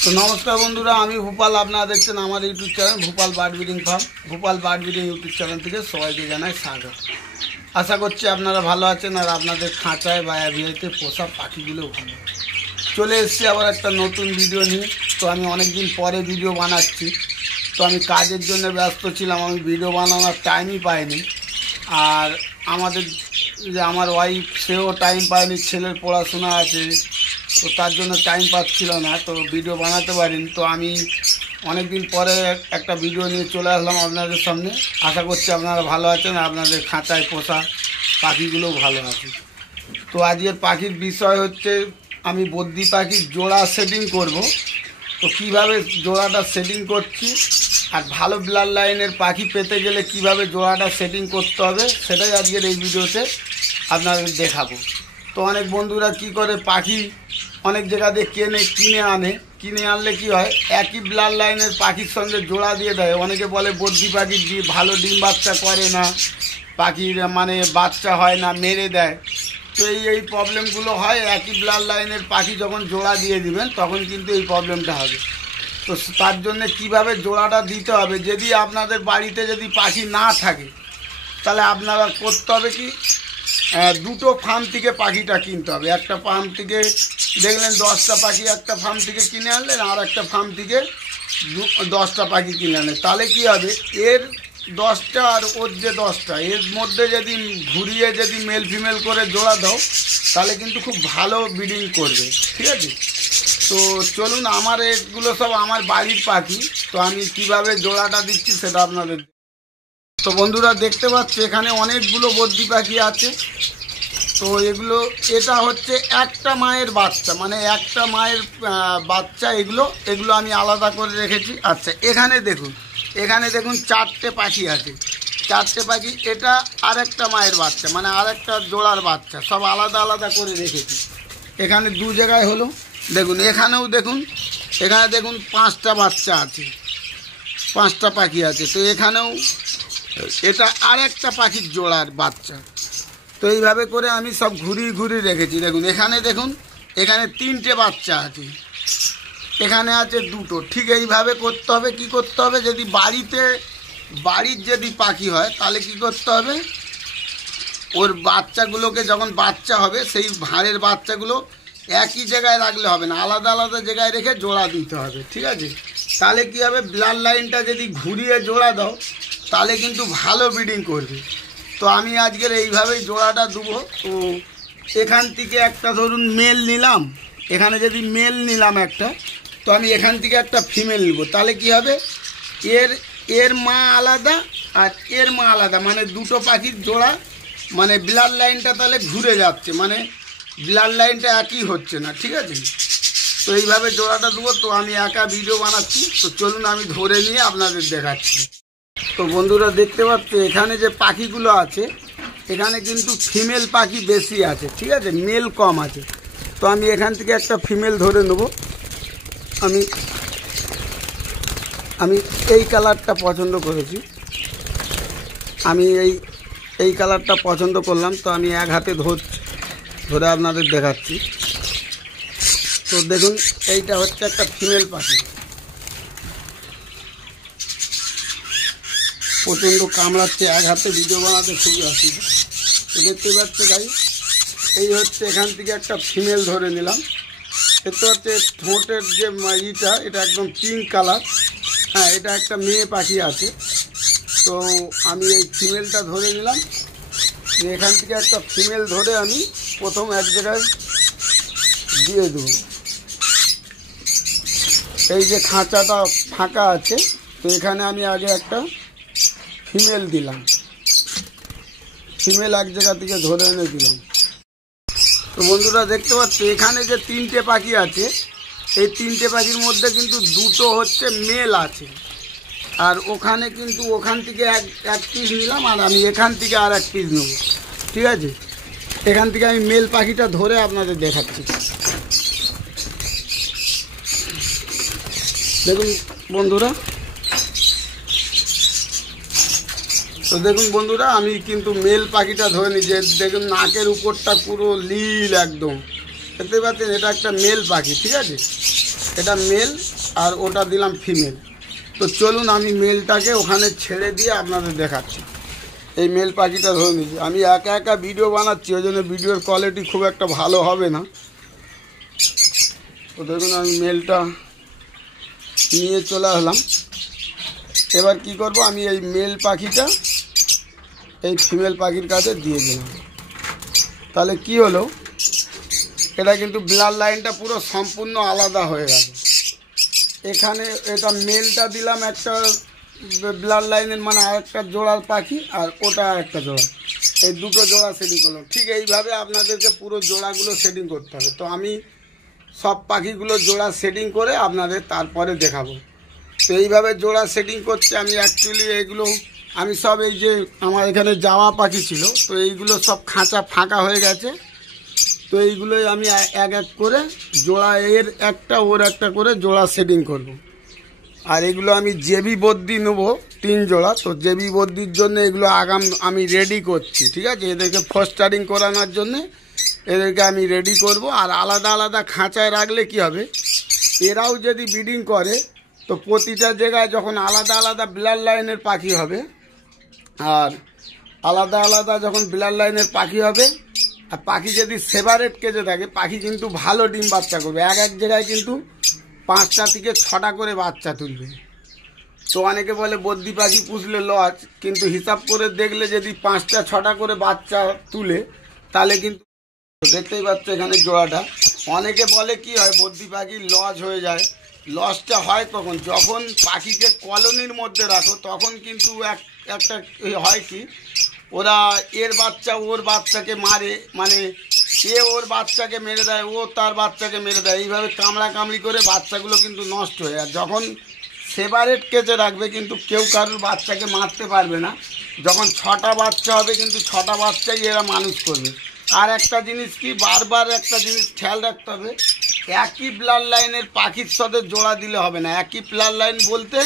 तो नमस्कार बंधुरा भूपाल अपना देखें हमारे YouTube channel Bhupal bird breeding farm Bhupal bird breeding YouTube channel থেকে সবাইকে জানাই স্বাগত। আশা করছি আপনারা ভালো আছেন আর আপনাদের খাঁচায় বা অ্যাভিয়ারিতে পোষা পাখিগুলো ভালো। চলে এসেছি আবার একটা নতুন ভিডিও নিয়ে। তো আমি অনেক দিন পরে ভিডিও বানাচ্ছি, তো আমি কাজের জন্য ব্যস্ত ছিলাম, আমি ভিডিও বানানোর টাইমই পাইনি। আর আমাদের যে আমার ওয়াইফ সেও টাইম পায়নি, ছেলের পড়াশোনা আছে, তো তার জন্য টাইম পাচ্ছিল না, তো ভিডিও বানাতে পারিনি। তো আমি অনেক দিন পরে একটা ভিডিও নিয়ে চলে আসলাম আপনাদের সামনে। আশা করছি আপনারা ভালো আছেন, আপনাদের খাঁচায় পোষা পাখিগুলো ভালো আছে। তো আজকের পাখির বিষয় হচ্ছে আমি বদ্রি পাখির জোড়া সেটিং করব। তো কিভাবে জোড়াটা সেটিং করছি আর ভালো ব্লাড লাইনের পাখি পেতে গেলে কিভাবে জোড়াটা সেটিং করতে হবে সেটাই আজকের এই ভিডিওতে আপনাদের দেখাবো। তো অনেক বন্ধুরা কি করে পাখি অনেক জায়গা দিয়ে কিনে আনলে কি হয়, একই ব্লাড লাইনের পাখির সঙ্গে জোড়া দিয়ে দেয়। অনেকে বলে বদ্রি পাখির ভালো ডিম বাচ্চা করে না, পাখির মানে বাচ্চা হয় না, মেরে দেয়। তো এই প্রবলেমগুলো হয়। একই ব্লাড লাইনের পাখি যখন জোড়া দিয়ে দিবেন তখন কিন্তু এই প্রবলেমটা হবে। তো তার জন্য কিভাবে জোড়াটা দিতে হবে, যদি আপনাদের বাড়িতে যদি পাখি না থাকে তাহলে আপনারা করতে হবে কি, দুটো ফার্ম থেকে পাখিটা কিনতে হবে। একটা ফার্ম থেকে দেখলেন 10টা পাখি একটা ফার্ম থেকে কিনে আনলেন, আর একটা ফার্ম থেকে 10টা পাখি কিনে আনলেন। তাহলে কি হবে, এর 10টা আর ওর যে 10টা, এর মধ্যে যদি ঘুরিয়ে যদি মেল ফিমেল করে জোড়া দাও তাহলে কিন্তু খুব ভালো ব্রিডিং করবে, ঠিক আছে। তো চলুন, আমার এগুলো সব আমার বাড়ির পাখি, তো আমি কিভাবে জোড়াটা দিচ্ছি সেটা আপনাদের। তো বন্ধুরা দেখতে পাচ্ছি এখানে অনেকগুলো বদ্রি পাখি আছে। তো এটা হচ্ছে একটা মায়ের বাচ্চা, মানে একটা মায়ের বাচ্চা। এগুলো আমি আলাদা করে রেখেছি। আচ্ছা, এখানে দেখুন 4টে পাখি আছে, 4টে পাখি। এটা আরেকটা মায়ের বাচ্চা, মানে আরেকটা জোড়ার বাচ্চা, সব আলাদা আলাদা করে রেখেছি। এখানে দু জায়গায় হলো, দেখুন এখানেও দেখুন, এখানে দেখুন 5টা বাচ্চা আছে, 5টা পাখি আছে। তো এখানেও এটা আরেকটা পাখির জোড়ার বাচ্চা। তো এইভাবে করে আমি সব ঘুরিয়ে রেখেছি। দেখুন এখানে 3টে বাচ্চা আছে, এখানে আছে 2টো। ঠিক এইভাবে করতে হবে। কি করতে হবে, যদি বাড়ির যদি পাখি হয় তাহলে কি করতে হবে, ওর বাচ্চাগুলোকে যখন বাচ্চা হবে সেই ভাঁড়ের বাচ্চাগুলো একই জায়গায় রাখলে হবে না, আলাদা আলাদা জায়গায় রেখে জোড়া দিতে হবে, ঠিক আছে। তাহলে কি হবে, ব্লাড লাইনটা যদি ঘুরিয়ে জোড়া দাও তাহলে কিন্তু ভালো ব্রিডিং করবে। তো আমি আজকের এইভাবেই জোড়াটা দেবো। তো এখান থেকে একটা ধরুন মেল নিলাম, এখানে যদি মেল নিলাম একটা, তো আমি এখান থেকে একটা ফিমেল নিব। তাহলে কি হবে, এর মা আলাদা আর এর মা আলাদা, মানে দুটো পাখির জোড়া, মানে ব্লাড লাইনটা তাহলে ঘুরে যাচ্ছে, মানে ব্লাড লাইনটা একই হচ্ছে না, ঠিক আছে। তো এইভাবে জোড়াটা দেবো। তো আমি একা ভিডিও বানাচ্ছি, তো চলুন আমি ধরে নিয়ে আপনাদের দেখাচ্ছি। তো বন্ধুরা দেখতে পাচ্ছ এখানে যে পাখিগুলো আছে, এখানে কিন্তু ফিমেল পাখি বেশি আছে, ঠিক আছে, মেল কম আছে। তো আমি এখান থেকে একটা ফিমেল ধরে নেব। আমি এই কালারটা পছন্দ করেছি, আমি এই কালারটা পছন্দ করলাম। তো আমি এক হাতে ধরে আপনাদের দেখাচ্ছি। তো দেখুন এইটা হচ্ছে একটা ফিমেল পাখি, প্রচণ্ড কামড়াচ্ছে, এক হাতে ভিডিও বানাতে খুবই অসুবিধা। তো দেখতে পাচ্ছে গাই, এই হচ্ছে এখান থেকে একটা ফিমেল ধরে নিলাম। দেখতে পাচ্ছে ঠোঁটের যে এটা একদম পিঙ্ক কালার। হ্যাঁ, এটা একটা মেয়ে পাখি আছে। তো আমি এই ফিমেলটা ধরে নিলাম। এখান থেকে একটা ফিমেল ধরে আমি প্রথম এক জায়গায় দিয়ে দেবো। এই যে খাঁচাটা ফাঁকা আছে, তো এখানে আমি আগে একটা ফিমেল দিলাম, ফিমেল এক জায়গা থেকে ধরে এনে দিলাম। তো বন্ধুরা দেখতে পাচ্ছ এখানে যে 3টে পাখি আছে, এই 3টে পাখির মধ্যে কিন্তু 2টো হচ্ছে মেল আছে, আর ওখানে কিন্তু ওখান থেকে এক পিস নিলাম, আর আমি এখান থেকে আর এক পিস নেব, ঠিক আছে। এখান থেকে আমি মেল পাখিটা ধরে আপনাদের দেখাচ্ছি। দেখুন বন্ধুরা, তো দেখুন বন্ধুরা আমি কিন্তু মেল পাখিটা ধরে নিয়েছি। দেখুন নাকের উপরটা পুরো নীল একদম, দেখতে পাচ্ছেন, এটা একটা মেল পাখি, ঠিক আছে, এটা মেল। আর ওটা দিলাম ফিমেল। তো চলুন আমি মেলটাকে ওখানে ছেড়ে দিয়ে আপনাদের দেখাচ্ছি। এই মেল পাখিটা ধরে নিচ্ছি, আমি একা একা ভিডিও বানাচ্ছি, ওই জন্য ভিডিওর কোয়ালিটি খুব একটা ভালো হবে না। তো দেখুন আমি মেলটা নিয়ে চলে আসলাম। এবার কি করব, আমি এই মেল পাখিটা এই ফিমেল পাখির কাছে দিয়ে দিলাম। তাহলে কি হলো, এটা কিন্তু ব্লাড লাইনটা পুরো সম্পূর্ণ আলাদা হয়ে গেল। এখানে এটা মেলটা দিলাম একটা ব্লাড লাইনের, মানে আরেকটা জোড়ার পাখি, আর ওটা আরেকটা জোড়া, এই দুটো জোড়া সেটিং করলাম। ঠিক এইভাবে আপনাদেরকে পুরো জোড়াগুলো সেটিং করতে হবে। তো আমি সব পাখিগুলো জোড়া সেটিং করে আপনাদের তারপরে দেখাবো। তো এইভাবে জোড়া সেটিং করছে আমি। অ্যাকচুয়ালি এইগুলো আমি সব, এই যে আমার এখানে যাওয়া পাখি ছিল, তো এইগুলো সব খাঁচা ফাঁকা হয়ে গেছে। তো এইগুলোই আমি এক এক করে জোড়া, এর একটা ওর একটা করে জোড়া সেটিং করব। আর এগুলো আমি জেবি বদ্যি নেবো 3 জোড়া। তো জেবি বদ্যির জন্য এগুলো আগাম আমি রেডি করছি, ঠিক আছে। এদেরকে ফস্টারিং করানোর জন্য এদেরকে আমি রেডি করব। আর আলাদা আলাদা খাঁচায় রাখলে কি হবে, এরাও যদি ব্রিডিং করে তো প্রতিটা জায়গায় যখন আলাদা আলাদা ব্লাড লাইনের পাখি হবে, আর আলাদা আলাদা যখন ব্লাড লাইনের পাখি হবে, আর পাখি যদি সেপারেট কেজে থাকে, পাখি কিন্তু ভালো ডিম বাচ্চা করবে। এক এক জায়গায় কিন্তু 5টা থেকে 6টা করে বাচ্চা তুলবে। তো অনেকে বলে বদ্যি পাখি পুষলে লস, কিন্তু হিসাব করে দেখলে যদি 5টা 6টা করে বাচ্চা তুলে, তাহলে কিন্তু দেখতেই পাচ্ছ এখানে জোড়াটা। অনেকে বলে কি হয়, বদ্যি পাখি লস হয়ে যায়। লসটা হয় কখন, যখন পাখিকে কলোনির মধ্যে রাখো, তখন কিন্তু একটা হয় কি, ওরা এর বাচ্চা ওর বাচ্চাকে মারে, মানে এ ওর বাচ্চাকে মেরে দেয়, ও তার বাচ্চাকে মেরে দেয়। এইভাবে কামড়া কামড়ি করে বাচ্চাগুলো কিন্তু নষ্ট হয়ে যায়। যখন সেপারেট কেজে রাখবে, কিন্তু কেউ কারোর বাচ্চাকে মারতে পারবে না। যখন 6টা বাচ্চা হবে, কিন্তু 6টা বাচ্চাই এরা মানুষ করবে। আর একটা জিনিস কি, বারবার একটা জিনিস খেয়াল রাখতে হবে, একই ব্লাড লাইনের পাখির সাথে জোড়া দিলে হবে না। একই ব্লাড লাইন বলতে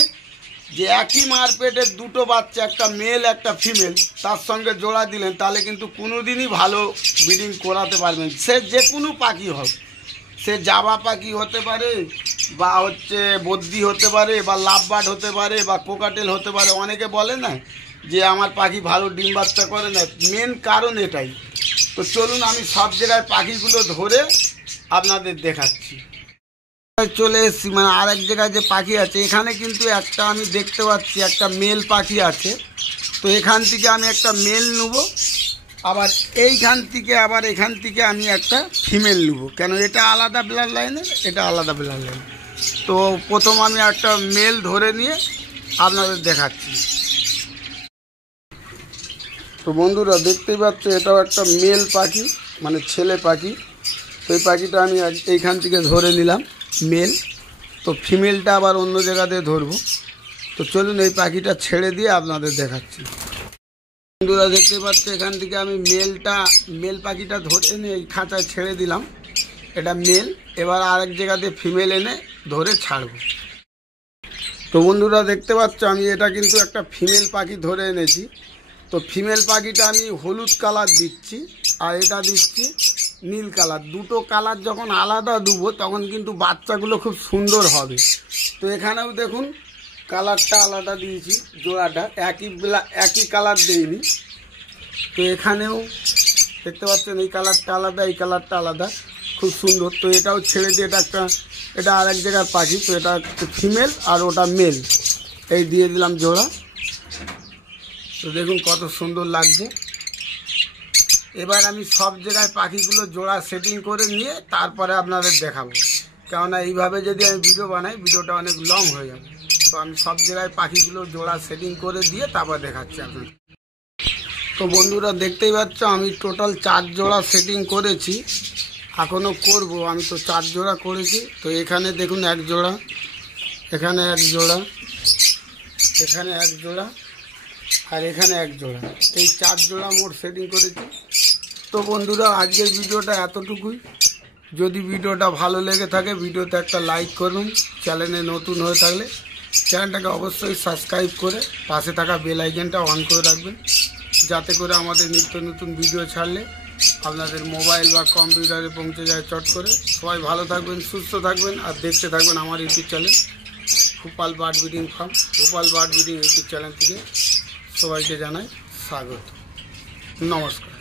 যে একই মার পেটের 2টো বাচ্চা, একটা মেল একটা ফিমেল, তার সঙ্গে জোড়া দিলেন, তাহলে কিন্তু কোনোদিনই ভালো ব্রিডিং করাতে পারবেন। সে যে কোনো পাখি হোক, সে জাবা পাখি হতে পারে, বা হচ্ছে বদ্যি হতে পারে, বা লাভবার্ড হতে পারে, বা কোকাটেল হতে পারে। অনেকে বলে না যে আমার পাখি ভালো ডিম বাচ্চা করে না, মেন কারণ এটাই। তো চলুন আমি সব জায়গায় পাখিগুলো ধরে আপনাদের দেখাচ্ছি। চলে এসেছি, মানে আর এক জায়গায় যে পাখি আছে, এখানে কিন্তু একটা আমি দেখতে পাচ্ছি একটা মেল পাখি আছে। তো এখান থেকে আমি একটা মেল নেবো, আবার এইখান থেকে আবার এখান থেকে আমি একটা ফিমেল নেবো। কেন, এটা আলাদা ব্লাড লাইনের, এটা আলাদা ব্লাড লাইন। তো প্রথম আমি একটা মেল ধরে নিয়ে আপনাদের দেখাচ্ছি। তো বন্ধুরা দেখতেই পাচ্ছ, এটাও একটা মেল পাখি, মানে ছেলে পাখি। তো এই পাখিটা আমি এইখান থেকে ধরে নিলাম মেল। তো ফিমেলটা আবার অন্য জায়গাতে ধরবো। তো চলুন এই পাখিটা ছেড়ে দিয়ে আপনাদের দেখাচ্ছি। বন্ধুরা দেখতে পাচ্ছ, এখান থেকে আমি মেল পাখিটা ধরে এনে এই খাঁচায় ছেড়ে দিলাম। এটা মেল। এবার আরেক জায়গাতে ফিমেল এনে ধরে ছাড়বো। তো বন্ধুরা দেখতে পাচ্ছ, আমি এটা কিন্তু একটা ফিমেল পাখি ধরে এনেছি। তো ফিমেল পাখিটা আমি হলুদ কালার দিচ্ছি, আর এটা দিচ্ছি নীল কালার। 2টো কালার যখন আলাদা দেবো, তখন কিন্তু বাচ্চাগুলো খুব সুন্দর হবে। তো এখানেও দেখুন কালারটা আলাদা দিয়েছি, জোড়াটা একই কালার দিইনি। তো এখানেও দেখতে পাচ্ছেন এই কালারটা আলাদা, এই কালারটা আলাদা, খুব সুন্দর। তো এটাও ছেড়ে দিয়ে এটা আর এক জায়গার পাখি। তো এটা ফিমেল আর ওটা মেল, এই দিয়ে দিলাম জোড়া। তো দেখুন কত সুন্দর লাগছে। এবার আমি সব জায়গায় পাখিগুলো জোড়া সেটিং করে নিয়ে তারপরে আপনাদের দেখাবো। কেননা এইভাবে যদি আমি ভিডিও বানাই, ভিডিওটা অনেক লং হয়ে যাবে। তো আমি সব জায়গায় পাখিগুলো জোড়া সেটিং করে দিয়ে তারপর দেখাচ্ছি আপনাদের। তো বন্ধুরা দেখতেই পাচ্ছ, আমি টোটাল 4 জোড়া সেটিং করেছি, এখনও করব। আমি তো 4 জোড়া করেছি। তো এখানে দেখুন 1 জোড়া, এখানে 1 জোড়া, এখানে 1 জোড়া, আর এখানে 1 জোড়া, এই 4 জোড়া মোট সেটিং করেছি। তো বন্ধুরা আজকের ভিডিওটা এতটুকুই। যদি ভিডিওটা ভালো লেগে থাকে, ভিডিওতে একটা লাইক করুন। চ্যানেলে নতুন হয়ে থাকলে চ্যানেলটাকে অবশ্যই সাবস্ক্রাইব করে পাশে থাকা বেল আইকনটা অন করে রাখবেন, যাতে করে আমাদের নিত্য নতুন ভিডিও ছাড়লে আপনাদের মোবাইল বা কম্পিউটারে পৌঁছে যায় চট করে। সবাই ভালো থাকবেন, সুস্থ থাকবেন, আর দেখতে থাকবেন আমার YouTube channel. Bhopal bird breeding farm, Bhopal bird breeding YouTube channel থেকে সবাইকে জানাই স্বাগত। নমস্কার।